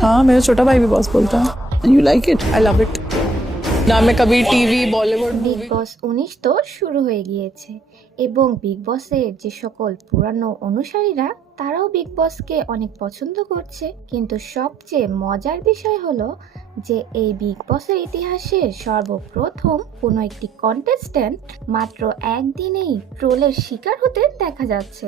हाँ, मेरा छोटा भाई भी बॉस बोलता है। You like it? I love it. ना मैं कभी टीवी बॉलीवुड বিগ বস 19 তো শুরু হয়ে গিয়েছে এবং বিগ বসের যে সকল পুরানো অনুসারীরা তারাও বিগ বসকে অনেক পছন্দ করছে, কিন্তু সবচেয়ে মজার বিষয় হলো যে এই বিগ বসের ইতিহাসে সর্বপ্রথম কোনো একটি কন্টেস্ট্যান্ট মাত্র একদিনেই ট্রোলের শিকার হতে দেখা যাচ্ছে।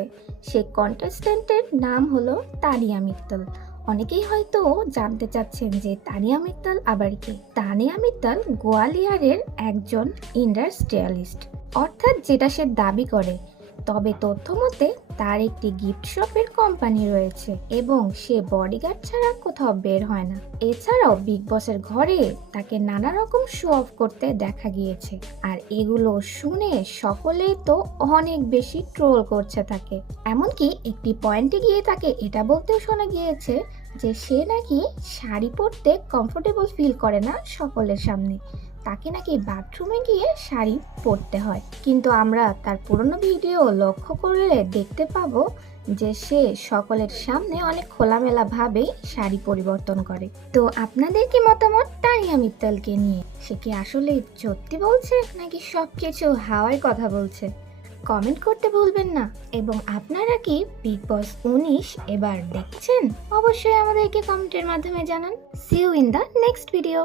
সেই কন্টেস্ট্যান্টের নাম হলো তানিয়া মিত্তল। অনেকেই হয়তো জানতে চাচ্ছেন যে তানিয়া মিত্তল আবার কি। তানিয়া মিত্তল গোয়ালিয়রের একজন ইন্ডাস্ট্রিয়ালিস্ট, অর্থাৎ যেটা সে দাবি করে। তবে তথ্য মতে তার একটি গিফট শপের কোম্পানি রয়েছে এবং সে বডিগার্ড ছাড়া কোথাও বের হয় না। এছাড়াও বিগ বসের ঘরে তাকে নানা রকম শো অফ করতে দেখা গিয়েছে, আর এগুলো শুনে সকলেই তো অনেক বেশি ট্রোল করছে তাকে। এমনকি একটি পয়েন্টে গিয়ে তাকে এটা বলতেও শোনা গিয়েছে যে সে নাকি শাড়ি পরতে কমফোর্টেবল ফিল করে না সকলের সামনে, তাকে নাকি বাথরুমে গিয়ে শাড়ি পরতে হয়। কিন্তু আমরা তার পুরনো ভিডিও লক্ষ্য করলে দেখতে পাবো যে সে সকলের সামনে অনেক খোলামেলা ভাবেই শাড়ি পরিবর্তন করে। তো আপনাদের কি মতামত তানিয়া মিত্তলকে নিয়ে? সে কি আসলে সত্যি বলছে নাকি সবকিছু হাওয়ায় কথা বলছে? কমেন্ট করতে ভুলবেন না। এবং আপনারা কি বিগ বস 19 এবার দেখছেন? অবশ্যই আমাদেরকে কমেন্টের মাধ্যমে জানান। See you in the next video.